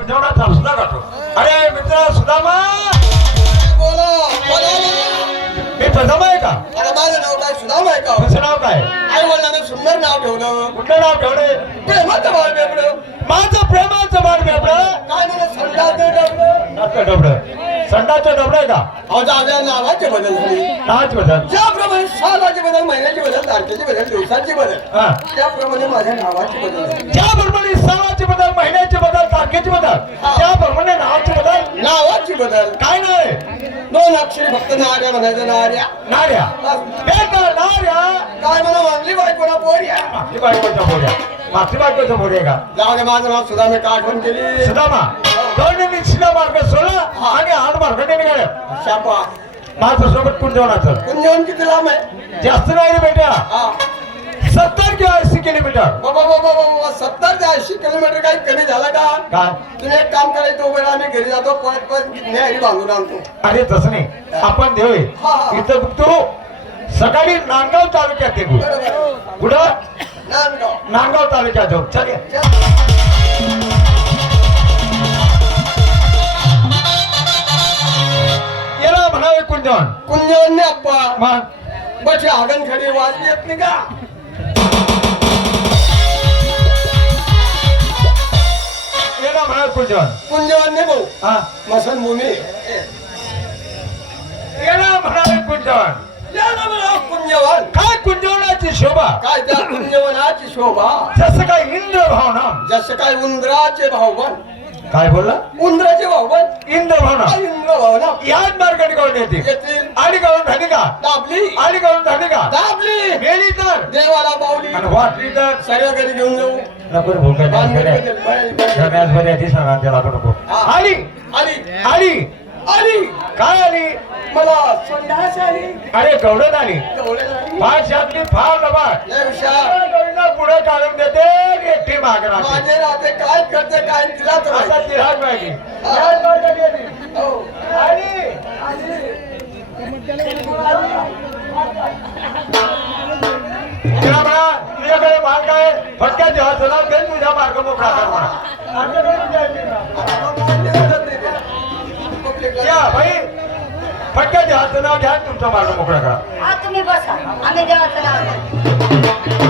कुंजवणाचा सुद्धा गाठो अरे मित्र सुदामा! बोला मी प्रथम आहे का? अरे माझं नाव काय? सुदाम आहे का? तुझं नाव काय? आई वडिलांना सुंदर नाव ठेवलं. कुठलं नाव ठेवले? प्रेमाचं बाळ बेपडं माझं प्रेमाचं बाळ बेपडं काय म्हणून संडास ठेवलं नाचं डबडं संडाचं डबडं आहे का? अहो नावाचे बदल झाले. नाच बदल? ज्याप्रमाणे सालाचे बदल महिन्याचे बदल तारखेचे बदल दिवसाचे बदल हा. त्याप्रमाणे माझ्या नावाचे बदल झाले. ज्याप्रमाणे सणाचे बदल महिन्याचे बदल तारखेचे बदल. त्याप्रमाणे नावाचे बदल. नावाची बदल. काय नाव आहे दोन अक्षरी फक्त नार्या म्हणायचं नार्या नार्या बेटा नार्या काय मला मागली बायकोला पोर्या मागची बायकोचा बोर्या मागची बायकोचा बोर्या का? जाऊ दे माझं नाव सुद्धा मी का आठवण केली? सुदामा दोन्ही शिला मार्ग सोडला आणि आठ मार्गाने निघाले. शापा माझं सोबत कुंजवणाचं कुंजवन किती लांब आहे? जास्त नाही रे बेटा. सत्तर किंवा ऐंशी किलोमीटर. बाबा बाबा बाबा सत्तर ते ऐंशी किलोमीटर काही कमी झाला का? काय तुम्ही एक काम करायचं उभं राहा, आम्ही घरी जातो परत परत न्यायरी बांधून आणतो. अरे तसं नाही. आपण देऊ इथं तू सकाळी नांदगाव तालुक्यात निघू बरोबर. कुठं? नांदगाव. नांदगाव तालुक्यात जाऊ. चल. ये. याला म्हणावे कुंजवन कुंजवन ने अप्पा मग? बचे आगन खडी वाजली येत नाही का? कुंजवन कुंजवन ने भाऊ. हा? मसन भूमी. याला म्हणावे कुंजवन. याला म्हणा कुंजवन. काय कुंजवनाची शोभा? काय त्या कुंजवनाची शोभा? जसं काय इंद्र भावना. जसं काय उंदराचे भावबन काय बोलला? उंदराचे भावबन इंद्र भावना. इंद्र भावना. याच मार्गाने येते. येतील. आली गावून झाली का? दाबली. आली गावून झाली का? दाबली. मेली तर. देवाला बावली आणि वाटली तर. सगळ्या घरी घेऊन जाऊ. नको आधी सांगा त्याला नको. नको. आली. आली. आली. आली. काय आली? मला संडास आली. अरे गवडत आली. लागली. भाषातली फार लबाड. पुढे काढून देते आणि एकटी मागे राहते. माझे राहते. काय करते काय तिलाच आता. ती हात मागे. हात गेली. तुझ्याकडे मार्ग आहे फटक्यात जेव्हा चला दे तुझ्या मार्ग मोकळा कर म्हणा आमच्याकडे जायचं नाही. या भाई फटक्यात जेव्हा नाव घ्या तुमचा मार्ग मोकळा करा हा तुम्ही बसा आम्ही देवाचं नाव घेतो.